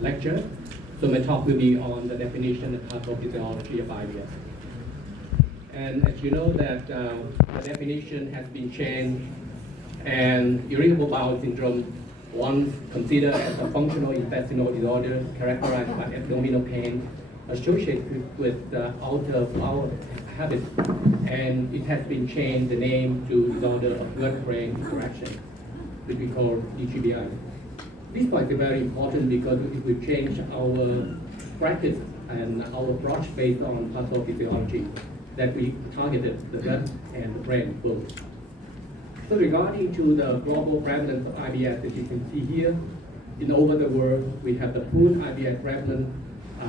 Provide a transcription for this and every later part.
lecture. So my talk will be on the definition and pathophysiology of IBS. And as you know that the definition has been changed, and irritable bowel syndrome once considered as a functional intestinal disorder characterized by abdominal pain associated with altered bowel habits, and it has been changed the name to disorder of gut-brain interaction, which we call DGBI. This point is very important because it will change our practice and our approach based on pathophysiology that we targeted the gut and the brain both. So regarding to the global prevalence of IBS, as you can see here, in over the world, we have the pooled IBS prevalence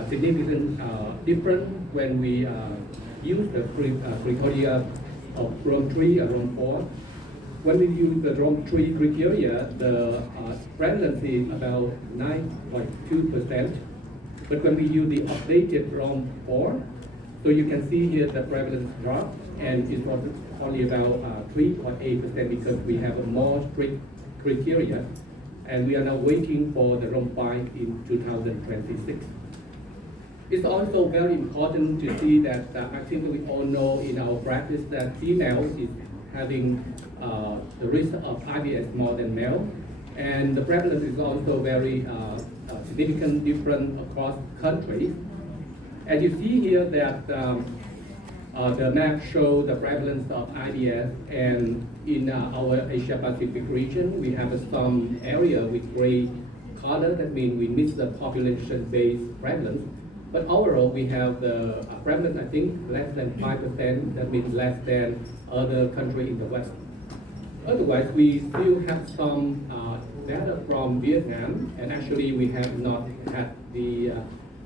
significant different when we use the criteria of Rome 3 and Rome 4. When we use the Rome 3 criteria, the prevalence is about 9.2%. But when we use the updated Rome 4, so you can see here the prevalence drop, and it's only about 3.8% because we have a more strict criteria, and we are now waiting for the Rome 5 in 2026. It's also very important to see that I think we all know in our practice that females is having the risk of IBS more than male, and the prevalence is also very significant different across countries. As you see here that the map shows the prevalence of IBS, and in our Asia Pacific region, we have some area with gray color. That means we miss the population-based prevalence. But overall, we have the prevalence, I think, less than 5%. That means less than other countries in the West. Otherwise, we still have some data from Vietnam, and actually we have not had the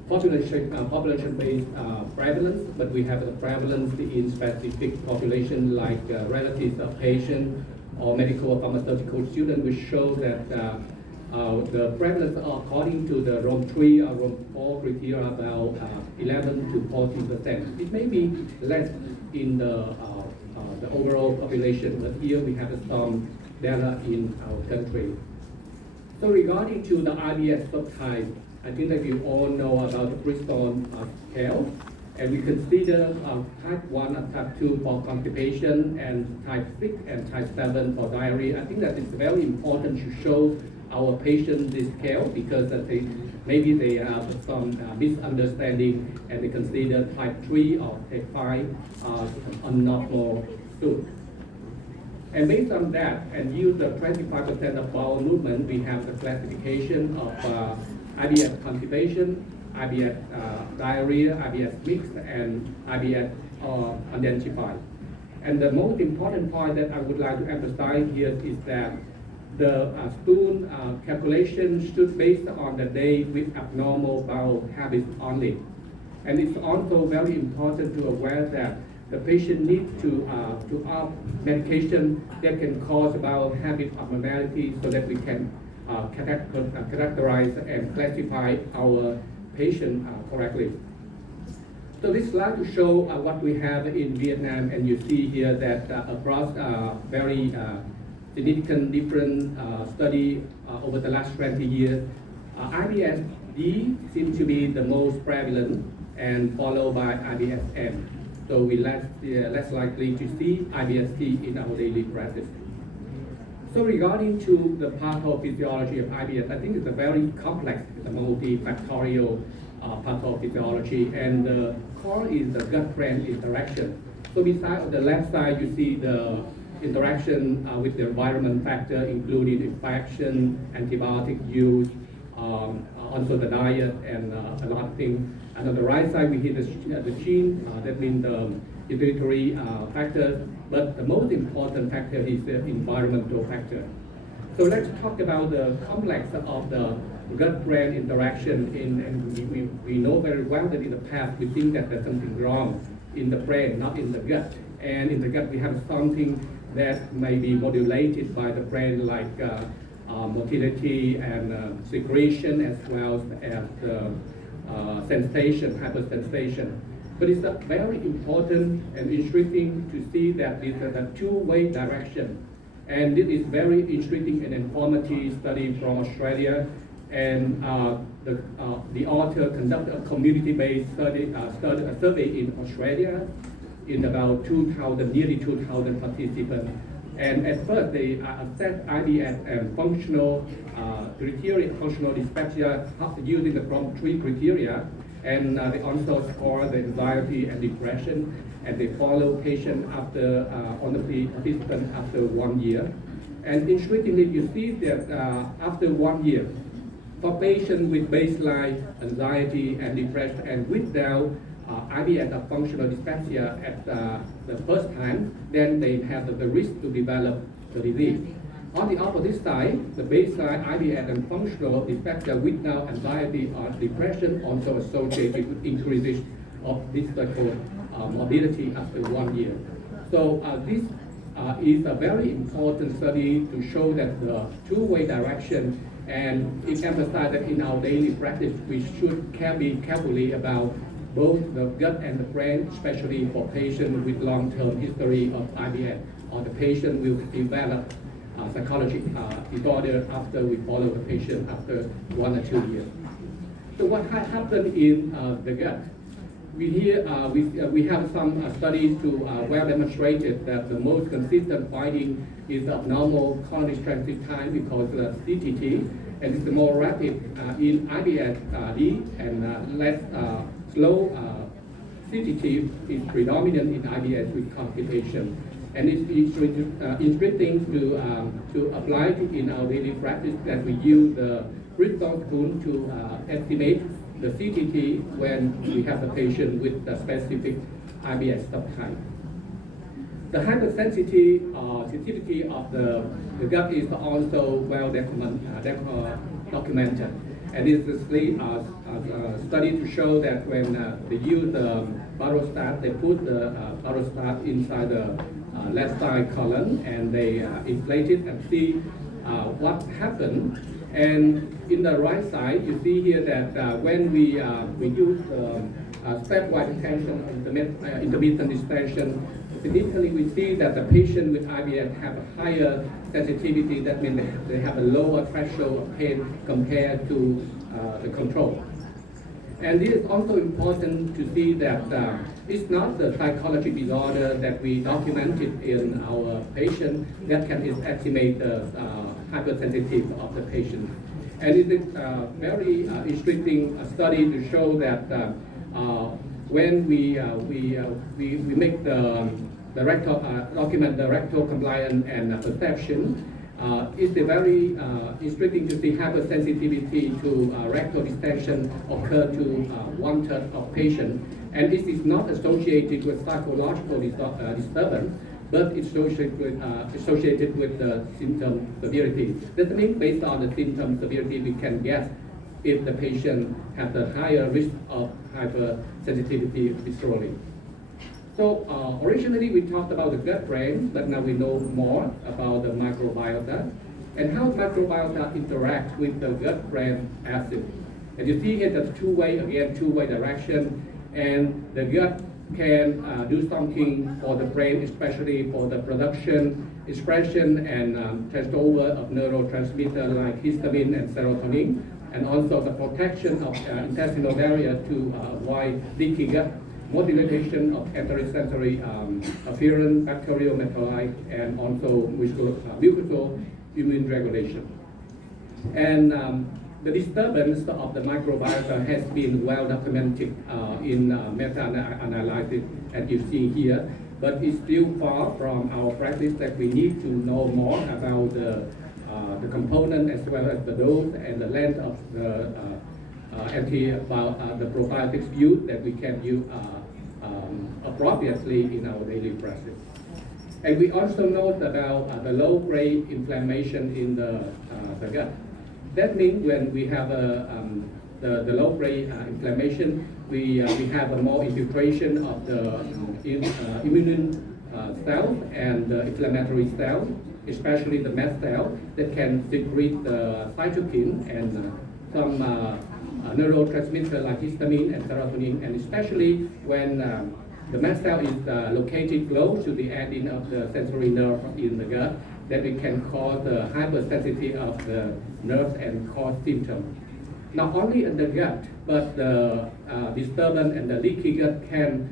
population-based prevalence, but we have the prevalence in specific population like relatives of patients or medical or pharmaceutical students, which show that the prevalence according to the Rome 3 or Rome 4 criteria about 11 to 14%. It may be less in the overall population, but here we have some data in our country. So regarding to the IBS subtype, I think that you all know about the Bristol scale, and we consider type 1 and type 2 for constipation, and type 6 and type 7 for diarrhea. I think that it's very important to show our patients this scale because maybe they have some misunderstanding, and they consider type 3 or type 5 are not more good. And based on that, and use the 25% of bowel movement, we have the classification of IBS constipation, IBS diarrhea, IBS mixed, and IBS unidentified. And the most important point that I would like to emphasize here is that the stool calculation should be based on the day with abnormal bowel habits only. And it's also very important to aware that the patient needs to opt medication that can cause bowel habit abnormality so that we can characterize and classify our patient correctly. So this slide to show what we have in Vietnam, and you see here that across very significant different study over the last 20 years, IBS-D seems to be the most prevalent, and followed by IBS-M. So we less likely to see IBS-T in our daily practice. So regarding to the pathophysiology of IBS, I think it's a very complex, multifactorial pathophysiology, and the core is the gut-brain interaction. So beside on the left side, you see the interaction with the environment factor, including infection, antibiotic use, also the diet, and a lot of things. And on the right side, we hit the gene, that means the inhibitory factors, but the most important factor is the environmental factor. So let's talk about the complex of the gut-brain interaction. And we know very well that in the past we think that there's something wrong in the brain, not in the gut. And in the gut we have something that may be modulated by the brain, like motility and secretion, as well as sensation, hypersensation. But it's very important and interesting to see that this is a two-way direction. And this is very interesting and informative study from Australia. And the author conducted a community-based survey in Australia in about 2,000, nearly 2,000 participants. And at first, they assessed IBS and functional criteria, functional dyspepsia, using the three criteria. And they also score the anxiety and depression. And they follow patient after on the participant after 1 year. And interestingly, you see that after 1 year, for patients with baseline anxiety and depression and without IBS or functional dyspepsia at the first time, then they have the risk to develop the disease. On the opposite side, the baseline IBS and functional dyspepsia without anxiety or depression also associated with increases of this so-called morbidity after 1 year. So this is a very important study to show that the two-way direction, and it emphasizes that in our daily practice we should be carefully about both the gut and the brain, especially for patients with long-term history of IBS, or the patient will develop psychological disorder after we follow the patient after 1 or 2 years. So what happened in the gut? We have some studies to well demonstrated that the most consistent finding is abnormal colony transit time, because CTT, and it's more rapid in IBS-D and less slow CTT is predominant in IBS with constipation. And it's interesting to apply it in our daily practice that we use the Bristol tool to estimate the CTT when we have a patient with a specific IBS subtype. The hypersensitivity of the gut is also well documented. And this is a study to show that when they use the barostat, they put the barostat inside the left side column and they inflate it and see what happened. And in the right side, you see here that when we use stepwise extension, intermittent extension, significantly we see that the patient with IBS have a higher sensitivity. That means they have a lower threshold of pain compared to the control. And it is also important to see that it's not the psychological disorder that we documented in our patient that can estimate the hypersensitivity of the patient. And it is a very interesting study to show that when we make the rectal document the rectal compliance and perception, it's a very interesting to see hypersensitivity to rectal distension occur to 1/3 of patients, and this is not associated with psychological disturbance, but it's associated with the symptom severity. That means based on the symptom severity, we can guess if the patient has a higher risk of hypersensitivity viscerally. So originally we talked about the gut brain, but now we know more about the microbiota and how microbiota interact with the gut brain acid. And you see here that two-way direction, and the gut can do something for the brain, especially for the production, expression, and transfer of neurotransmitter like histamine and serotonin, and also the protection of intestinal barrier to avoid leaky gut, modulation of enterosensory appearance, bacterial metabolites, and also mucosal immune regulation. And the disturbance of the microbiota has been well documented in meta-analysis, as you see here, but it's still far from our practice that we need to know more about the component as well as the dose and the length of the the probiotics use that we can use appropriately in our daily practice. And we also note about the low-grade inflammation in the gut. That means when we have the low-grade inflammation, we have a more infiltration of the immune cells and the inflammatory cells, especially the mast cell that can secrete the cytokine and some neurotransmitter like histamine and serotonin, and especially when the mast cell is located close to the ending of the sensory nerve in the gut, that it can cause the hypersensitivity of the nerves and cause symptoms. not only in the gut, but the disturbance and the leaky gut can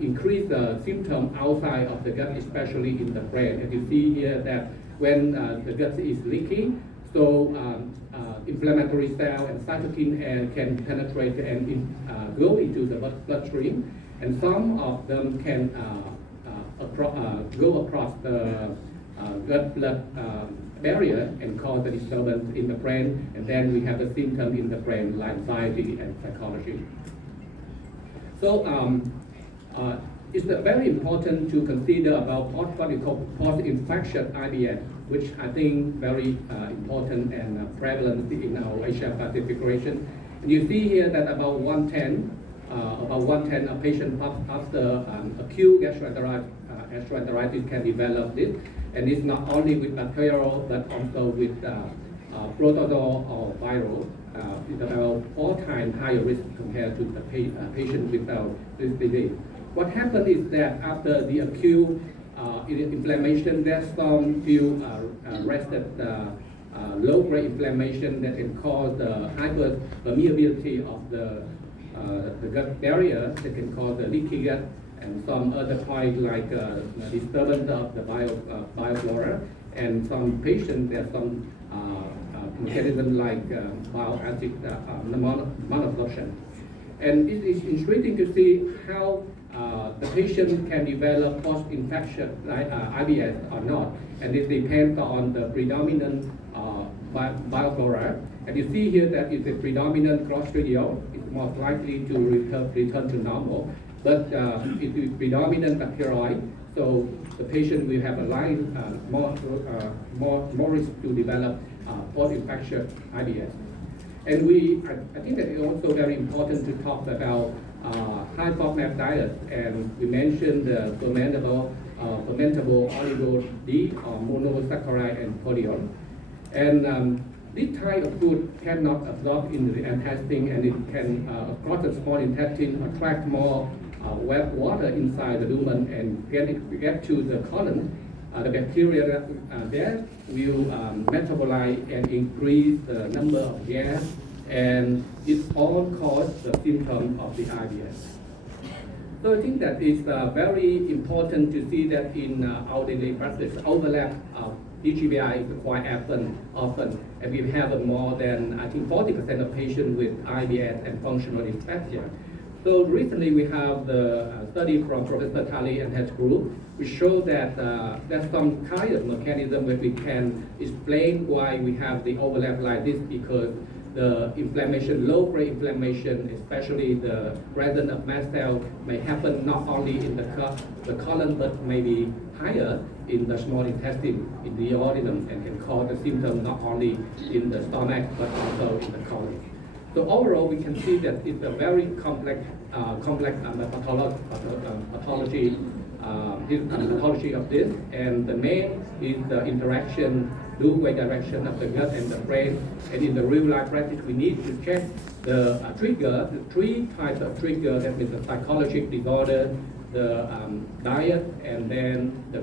increase the symptom outside of the gut, especially in the brain. And you see here that when the gut is leaky, so inflammatory cell and cytokine and can penetrate and go into the bloodstream, and some of them can go across the gut-blood barrier and cause the disturbance in the brain, and then we have the symptom in the brain like anxiety and psychology. So it's very important to consider about what we call post-infection IBS, which I think very important and prevalent in our Asia Pacific region. And you see here that about 110 of patients after acute gastroenteritis can develop this, and it's not only with bacterial but also with protozoal or viral. It's about 4 times higher risk compared to the patient without this disease. What happens is that after the acute inflammation, there's some few rested low-grade inflammation that can cause the hyperpermeability of the gut barrier, that can cause the leaky gut, and some other points like disturbance of the bioflora, and some patients there's some mechanism like bile acid malabsorption. And it is intriguing to see how the patient can develop post-infection IBS or not, and it depends on the predominant bioflora. And you see here that if the predominant Clostridium is most likely to return to normal, but if it's predominant bacteroid, so the patient will have a line more risk to develop post-infection IBS. And I think that it's also very important to talk about high FODMAP diet, and we mentioned the fermentable oligo D or monosaccharide and protein. And this type of food cannot absorb into the intestine, and it can across the small intestine attract more wet water inside the lumen and get to the colon. The bacteria there will metabolize and increase the number of gas, and it all causes the symptom of the IBS. So I think that it's very important to see that in our daily practice, overlap of DGBI is quite often, and we have more than, I think, 40% of patients with IBS and functional dyspepsia. So recently we have the study from Professor Talley and his group, which show that there's some kind of mechanism where we can explain why we have the overlap like this, because the inflammation, low-grade inflammation, especially the presence of mast cell, may happen not only in the colon, but maybe higher in the small intestine, in the duodenum, and can cause the symptom not only in the stomach, but also in the colon. So overall, we can see that it's a very complex pathology of this, and the main is the interaction, two-way direction of the gut and the brain. And in the real-life practice, we need to check the trigger, the 3 types of trigger, that means the psychological disorder, the diet, and then the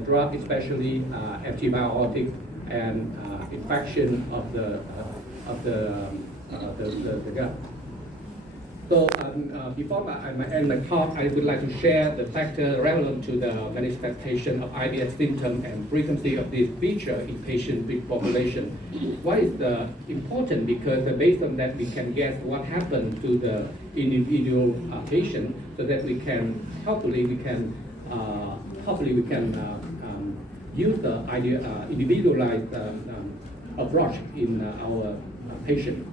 drug, especially antibiotic and infection of the gut. So before I end my talk, I would like to share the factor relevant to the manifestation of IBS symptom and frequency of this feature in patient with population. Why is important? Because based on that, we can guess what happened to the individual patient, so that we can hopefully use the individualized approach in our patient.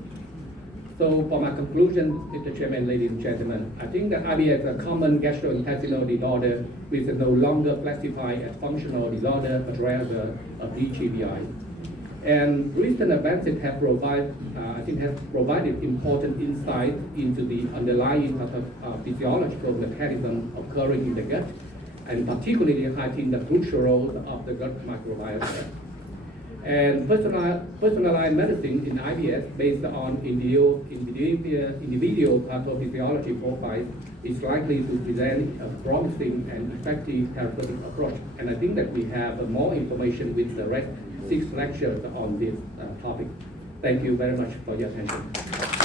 So for my conclusion, Mr. Chairman, ladies and gentlemen, I think that IBS is a common gastrointestinal disorder which is no longer classified as functional disorder, but rather a DGBI. And recent advances have provided important insight into the underlying physiological mechanism occurring in the gut, and particularly highlighting the crucial role of the gut microbiota. And personalized medicine in IBS based on individual pathophysiology profiles is likely to present a promising and effective therapeutic approach. And I think that we have more information with the rest 6 lectures on this topic. Thank you very much for your attention.